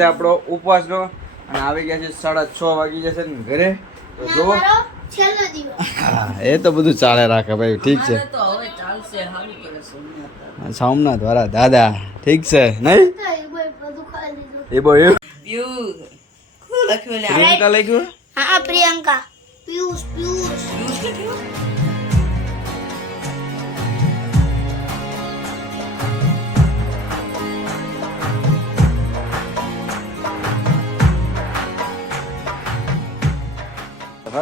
આપણો ઉપવાસનો અને આવી ગયા છે સાડા છ વાગી જશે ને ઘરે. તો જો એ તો બધું ચાલે રાખે ભાઈ ઠીક છે. સોમનાથ. વાળા દાદા ઠીક છે નહીં? એ બોય બધું ખાઈ લીધું. એ પ્રિયંકા લખ્યું? હા પ્રિયંકા. પિયુષ પિયુષ. યુઝ લખ્યું?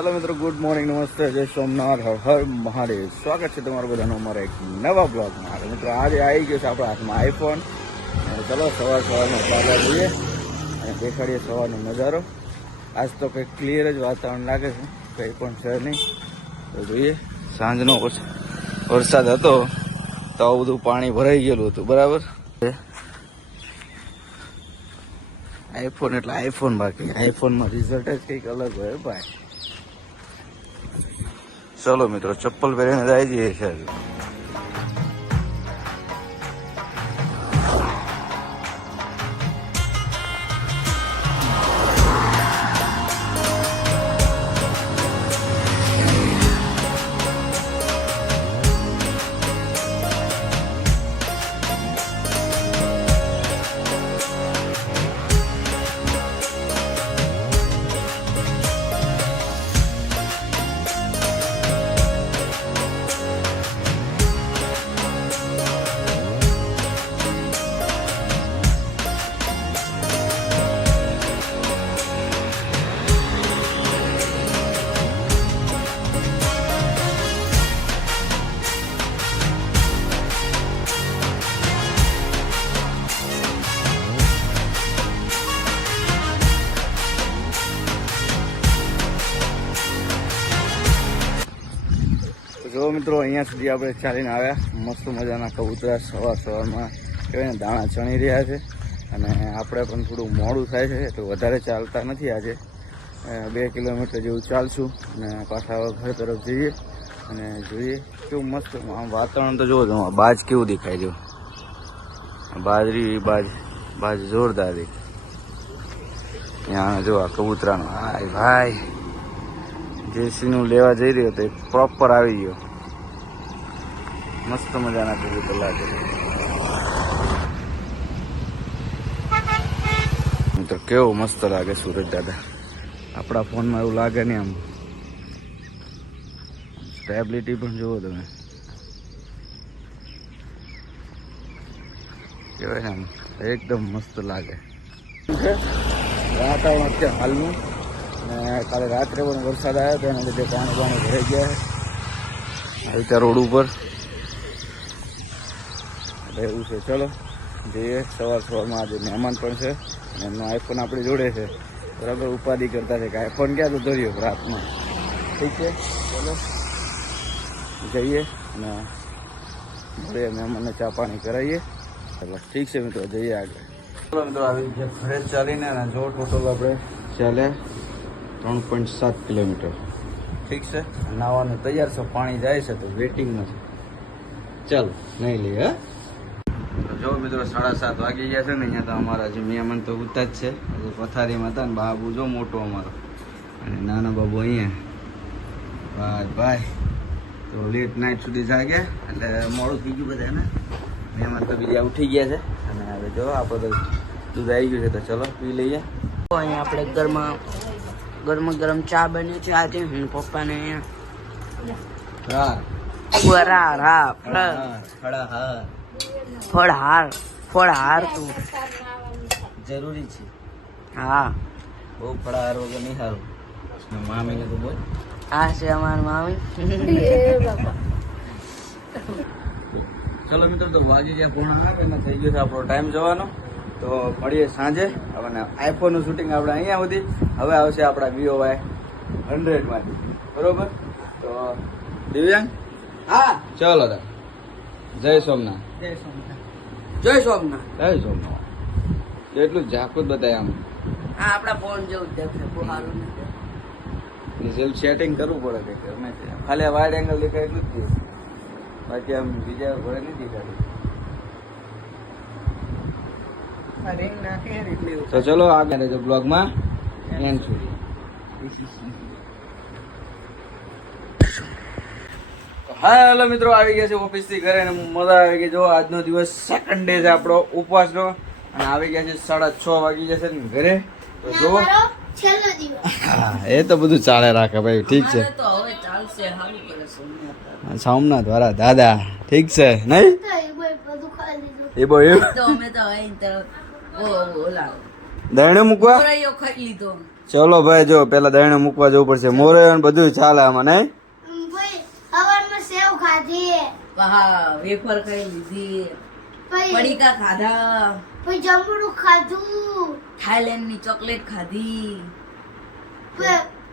હેલો મિત્રો ગુડ મોર્નિંગ નમસ્તે, જય સોમનાથ, હર હર સ્વાગત છે તમારું બધાનું અમારા એક નવા બ્લોગમાં. હવે મિત્રો, આજે આવી ગયો છે આપણા હાથમાં આઈફોન ચલો, સવાર સવારમાં પાલા જઈએ અને દેખાડીએ સવારનો નજારો. આજ તો કંઈક ક્લિયર જ વાતાવરણ લાગે છે, કંઈ પણ છે નહીં. તો જોઈએ, સાંજનો વરસ- વરસાદ હતો, તો આવું બધું પાણી ભરાઈ ગયેલું હતું, બરાબર? આઈફોન એટલે આઈફોન બાકી. આઈફોનમાં રિઝલ્ટ જ કંઈક અલગ હોય ભાઈ. ચલો મિત્રો ચપ્પલ પહેરીને જાય જઈએ છે જો મિત્રો, અહીંયા સુધી આપણે ચાલીને આવ્યા. મસ્ત મજાના કબૂતરા સવાર સવારમાં કહેવાય દાણા ચણી રહ્યા છે. અને આપણે પણ થોડું મોડું થાય છે, એટલે વધારે ચાલતા નથી આજે. બે કિલોમીટર જેવું ચાલશું. અને પાછા ઘર તરફ જઈએ અને જોઈએ કેવું મસ્ત. આમ વાતાવરણ તો જુઓ તમે બાજ કેવું દેખાય જો બાજરી, બાજ બાજ જોરદાર દેખાય. ત્યાં જો આ કબૂતરાનો. હાય, ભાઈ. જેસીનું લેવા જઈ રહ્યો તો પ્રોપર આવી ગયો. મસ્ત મજાના કબૂતર લાગે મિત્રો, કેવો મસ્ત લાગે સુરજ દાદા? આપણા ફોનમાં એવું લાગે નહીં આમ. સ્ટેબિલિટી પણ જુઓ તમે. કહેવાય ને આમ, એકદમ મસ્ત લાગે. વાતાવરણ અત્યારે હાલનું. ને કાલે રાત્રે પણ વરસાદ આવ્યો તો એના લીધે પાણી પાણી ભરાઈ ગયા છે. આવી ત્યાં રોડ ઉપર એવું છે. ચલો, જઈએ. સવાર સવારમાં આજે મહેમાન પણ છે અને એમનો આઈફોન આપણી જોડે છે. બરાબર, ઉપાધિ કરતા છે કે આઈફોન ક્યાં તો ધર્યો રાતમાં. ઠીક છે? ચલો, જઈએ અને મળીએ મહેમાનને ચા પાણી કરાવીએ. ચલો, ઠીક છે મિત્રો, જઈએ આગળ. ચલો મિત્રો, આવી જે ઘરે ચાલીને અને જો ટોટલ આપણે ચાલે ત્રણ પોઈન્ટ સાત કિલોમીટર. ઠીક છે? નાવાનું તૈયાર છે, પાણી જાય છે, તો વેટિંગમાં છે. ચાલો, નહીં લઈએ, હા? જો મિત્રો સાડા સાત વાગી ગયા છે ને અહીંયા તો અમારા જે મહેમાન તો ઉતા જ છે. હજુ પથારીમાં હતા ને બાબુ જો મોટો અમારો. અને નાના બાબુ અહીંયા. ભાઈ ભાઈ તો લેટ નાઇટ સુધી જાગ્યા એટલે મોડું થઈ ગયું બધાને મહેમાન તો બીજા ઉઠી ગયા છે. અને હવે જો આપણે તો દૂધ આવી ગયું છે તો ચલો પી લઈએ. અહીંયા આપણે ગરમા ગરમા ગરમ ચા બન્યો છે આજે. હું પપ્પાને હા ફરાર હા ફળ ખડા હા. ફળહાર ફળહાર તું. જરૂરી છે. હા. બહુ ફળાહાર વગર નહીં સારું મામીને તું બોલ આ છે અમારા મામી. ચલો મિત્રો તો વાગી ગયા પૂર્ણ આવે એમાં થઈ ગયો છે આપણો ટાઈમ જવાનો. તો મળીએ સાંજે. અને આઈફોનનું શૂટિંગ આપણે અહીંયા સુધી. હવે આવશે આપણા વીઓવાય હંડ્રેડમાંથી બરોબર? તો દિવ્યાંગ? હા. ચલો તાર જય સોમનાથ. જય સોમનાથ. જય સોમનાથ. જય સોમનાથ. એટલું જાકૃત બતાય આમ. હા આપણા ફોન જેવું જ દેખશે બહુ સારું નથી સેલ્ફ સેટિંગ કરવું પડે કે ગમે તે. ખાલી વાઇડ એંગલ દેખાય એટલું જ છે. બાકી આમ બીજા ઘરે નહીં દેખાડ્યું તો ચલો આગળ બ્લોગમાં એન્ડ સુધી. હાલો મિત્રો આવી ગયા છે ઓફિસથી ઘરે અને મજા આવી ગઈ. જો આજનો દિવસ સેકન્ડ ડે છે આપણો ઉપવાસનો. અને આવી ગયા છે સાડા છ વાગી જશે ને ઘરે. તો જો. એ તો બધું ચાલે રાખે ભાઈ ઠીક છે. સોમનાથ. વાળા દાદા ઠીક છે નહીં? તો એ એ બહુ ઓલા દહીણું મૂકવા? મોરૈયો ખાઈ લીધો. ચલો ભાઈ જો પેલા દહીણું મૂકવા જવું પડશે. મોરે અને બધું ચાલે આમાં નહીં ઉમ, ભાઈ સવારમાં સેવ ખાધી. હા વેફર ખાઈ લીધી. પછી પડીકા ખાધા. પછી જમણું ખાધું. થાઈલેન્ડની ચોકલેટ ખાધી.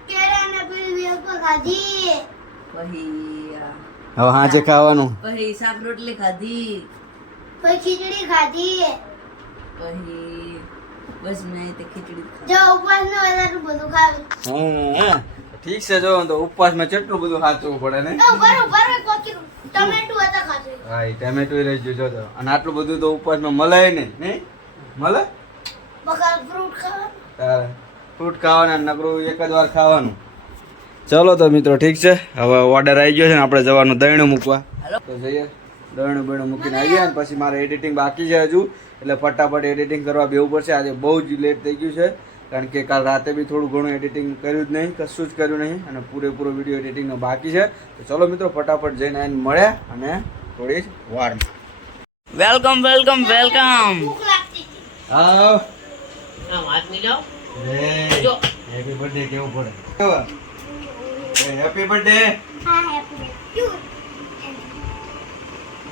કેળા ને પેલી વેફર ખાધી. પછી હવે હાજે ખાવાનું? પછી શાક રોટલી ખાધી. પછી ખીચડી ખાધી. પછી બસ મેં તે ખીચડી ખાધી. જો ઉપવાસ નો વધારે બધું ખાવી. હમ, ઠીક છે જો તો ઉપવાસમાં કેટલું બધું સાચવું પડે ને? તો બરો બરો કોકી ટમેટું હતા ખાધું હા એ ટમેટો રહી ગયું જો તો અને આટલું બધું તો ઉપવાસમાં મળે નહીં નહીં? મળે? ફ્રૂટ ખાવાના? નકરું એક જ વાર ખાવાનું. ચલો તો મિત્રો ઠીક છે? હવે ઓર્ડર આવી ગયો છે ને આપણે જવાનું દહીણું મૂકવા. તો જઈએ. દહીણું બહીણું મૂકીને આવી ગયા ને પછી મારે એડિટિંગ બાકી છે હજુ. એટલે ફટાફટ એડિટિંગ કરવા બેવું પડશે. આજે બહુ જ લેટ થઈ ગયું છે. કારણ કે કાલ રાતે બી થોડું ઘણું એડિટિંગ કર્યું જ નહીં કશું જ કર્યું નહીં અને પૂરેપૂરો વીડિયો એડિટિંગનો બાકી છે. તો ચલો મિત્રો ફટાફટ જઈને આવીને મળ્યા અને થોડી જ વારમાં. Welcome welcome welcome. આવ હેપી બર્થડે કેવું પડે? હેપી બર્થડે હા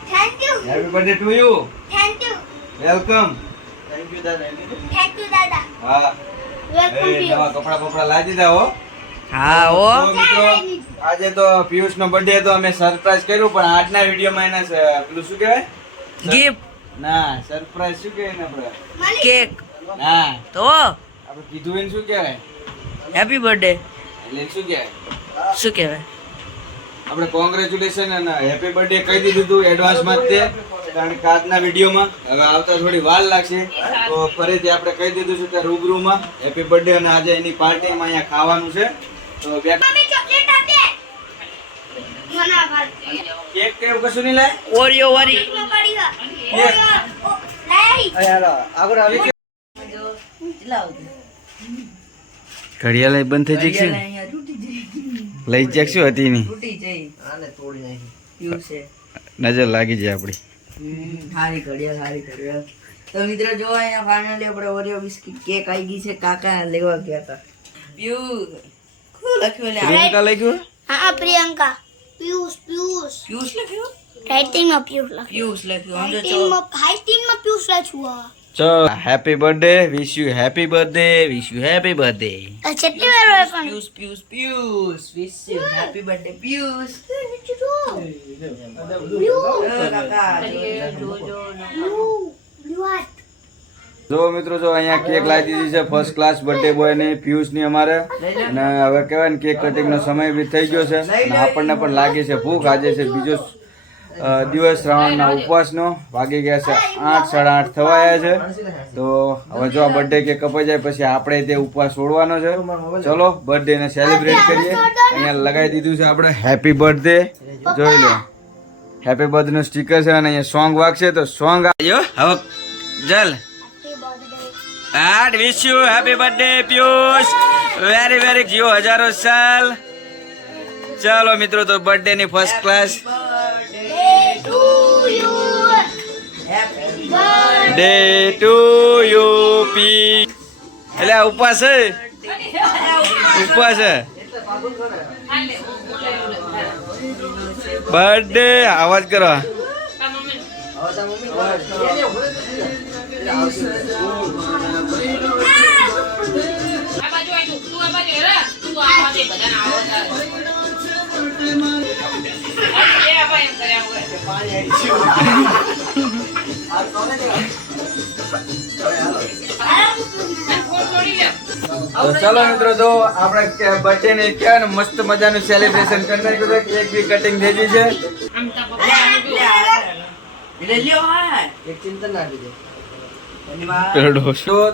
thank you happy birthday to you thank you welcome thank you દાદા. હા. નવા કપડા બપડા લાવી દીધા હો. હા ઓ મિત્રો આજે તો પિયુષ નો બર્થડે હતો અમે સરપ્રાઈઝ કર્યું પણ આજના વિડીયોમાં એને પેલું શું કહેવાય? ગિફ્ટ ના સરપ્રાઈઝ શું કહેવાય ને આપણે? કેક ના. તો આપણે કીધું એને શું કહેવાય? હેપી બર્થડે એટલે શું કહેવાય? શું કહેવાય? આપણે કોંગ્રેચ્યુલેશન અને હેપી બર્થડે કહી દીધું એડવાન્સમાં જ તે. કારણ કે આજના વિડીયોમાં હવે આવતા થોડી વાર લાગશે. તો ફરીથી આપણે કહી દીધું છે કે રૂબરૂમાં હેપી બર્થડે અને આજે એની પાર્ટીમાં અહીંયા ખાવાનું છે. તો કેક કે કશું નહીં લાય? ઓરિયો લાઈ આગળ આવી ઘડિયાળ બંધ થઈ જશે? અહીંયા તૂટી જઈ લઈ જશું હતી ની તૂટી જઈ આને તોડી નાખી. પીવું છે. નજર લાગી જાય આપડી સારી ઘડિયાળ સારી ઘડિયાળ. તો મિત્રો જો અહીંયા ફાઇનલી આપણે ઓરિયો બિસ્કિટ કેક આવી ગઈ છે. કાકા લેવા ગયા હતા પ્યુ શું લખ્યું લે પ્રિયંકા લખ્યું? હા પ્રિયંકા. પિયુષ પિયુષ પિયુષ લખ્યું? રાઇટિંગમાં પિયુષ લખ્યું. પિયુષ લખ્યું હાઈટિંગમાં હાઈટિંગમાં પિયુષ લખ્યું ચલ happy birthday wish you happy birthday wish you happy birthday કેટલી વાર હોય પણ Piyush Piyush Piyush wish you happy birthday Piyush જો મિત્રો જો અહીંયા કેક લાવી દીધી છે ફર્સ્ટ ક્લાસ બર્થડે બોય ને પિયુષની અમારે અને હવે કહેવાય ને કેક કટિંગ નો સમય બી થઈ ગયો છે અને આપણને પણ લાગે છે ભૂખ આજે છે બીજો દિવસ શ્રાવણના ઉપવાસનો વાગી ગયા છે આઠ સાડા આઠ થવાયા છે. તો હવે જો આ બર્થડે કે કપાઈ જાય પછી આપણે તે ઉપવાસ છોડવાનો છે. ચલો બર્થડે ને સેલિબ્રેટ કરીએ. અહીંયા લગાવી દીધું છે આપણે હેપી બર્થડે જોઈ લો. હેપી બર્થડે નું સ્ટીકર છે અને અહીંયા સોંગ વાગશે તો સોંગ આવ્યો હવે ચાલ. આડ wish you happy birthday Piyush very very Jio હજારો સાલ. ચાલો મિત્રો તો બર્થડે ની first class day to you પી એટલે ઉપવાસ છે? ઉપવાસ છે? બર્થડે અવાજ કરો. તો ચાલો મિત્રો, જો આપણે બર્થડે ને ને મસ્ત મજાનું સેલિબ્રેશન કરી નાખ્યું કેક બી કટિંગ થઈ ગઈ છે.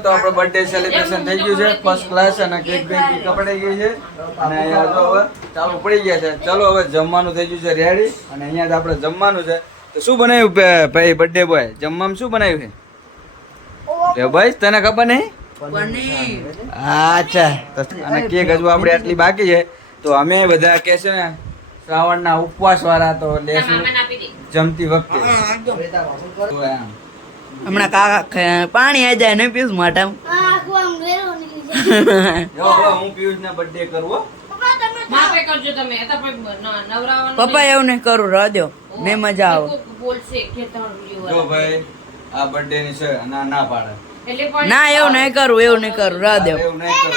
તો આપણો બર્થડે સેલિબ્રેશન થઈ ગયું છે ફર્સ્ટ ક્લાસ અને કેક બેક કપડાઈ ગઈ છે. અને અહીંયા જો હવે ચાલુ પડી ગયા છે. ચલો હવે જમવાનું થઈ ગયું છે રેડી અને અહીંયા જ આપણે જમવાનું છે. તો શું બનાવ્યું ભાઈ બર્થડે બોય જમવામાં શું બનાવ્યું છે? એ ભાઈ તને ખબર નહીં? અચ્છા અને કેક હજુ આપણે આટલી બાકી છે. તો અમે બધા કે છે ને શ્રાવણના ઉપવાસ વાળા તો લેશું જમતી વખતે. હમણાં કાકા પાણી આવી જાય ને પીસ માટે આ હું પિયુષ ને બર્થડે કરવો. પપ્પા એવું નહીં કરું રજો ને મજા આવે. બોલશે કે જો ભાઈ આ બર્થડે ની છે ના ના પાડે. ના એવું નહીં કરું એવું નહીં કરું રા દેવ. એવું નહીં કરું.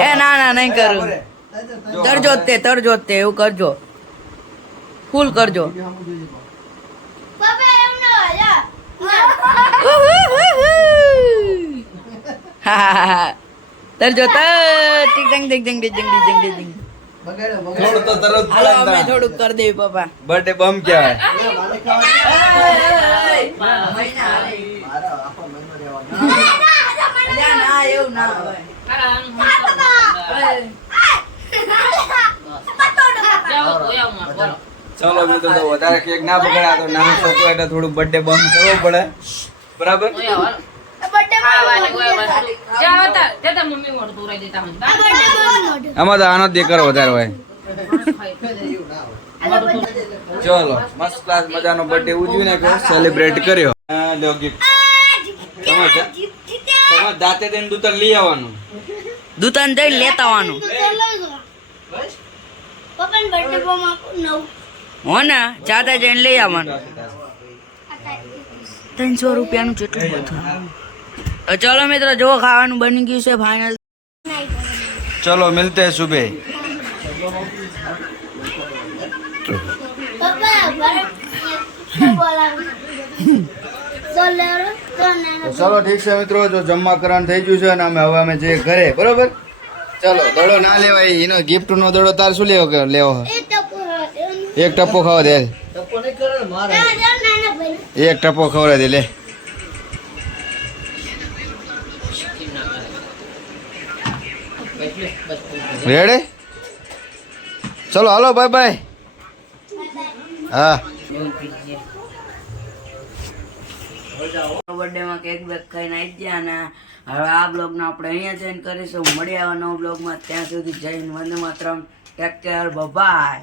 એ ના ના નહીં કરું. તરજો તે તરજો તે એવું કરજો. ફૂલ કરજો. તરજો તર ટીંગ ટીંગ ટીંગ ટીંગ ટીંગ ટીંગ ટીંગ. થોડું તો તરત હાલો અમે થોડુંક કરી દઈએ પપ્પા. બર્થડે બમ કહેવાય. ચલો મિત્રો તો વધારે કેક ના પકડા તો નાનો છોકરો એટલે થોડું બર્થડે બમ કરવો પડે. બરાબર? આમાં તો આનો દેકરો વધારે હોય. ચલો મસ્ત ક્લાસ મજાનો બર્થડે ઉજવી નાખ્યો સેલિબ્રેટ કર્યો. લ્યો ગિફ્ટ તમારે દાંતે દઈને દુતન લઈ આવવાનું. દુતન દઈ લેતા આવવાનું. હો ને ચાતા જઈને લઈ આવવાનું. ત્રણસો રૂપિયાનું જેટલું બધું. તો ચલો મિત્ર જો ખાવાનું બની ગયું છે ફાઇનલ ચલો મિલતે સુબે ચલો ઠીક છે મિત્રો જો જમવા કરવાનું થઈ ગયું છે અને અમે હવે અમે જે ઘરે બરોબર? ચલો દડો ના લેવાય એનો ગિફ્ટ નો દડો તાર શું લેવો લેવો? એક ટપ્પો ખાવા દે. એક ટપ્પો ખવડાવી દે લે. રેડી ચલો, હાલો બાય બાય હા. બર્થડે માં કેક બેક ખાઈને આવી ગયા અને હવે આ બ્લોગ ને આપણે અહીંયા જઈને કરીશું. મળી આવા નવા બ્લોગમાં. ત્યાં સુધી જઈને Vande Mataram. Take care bye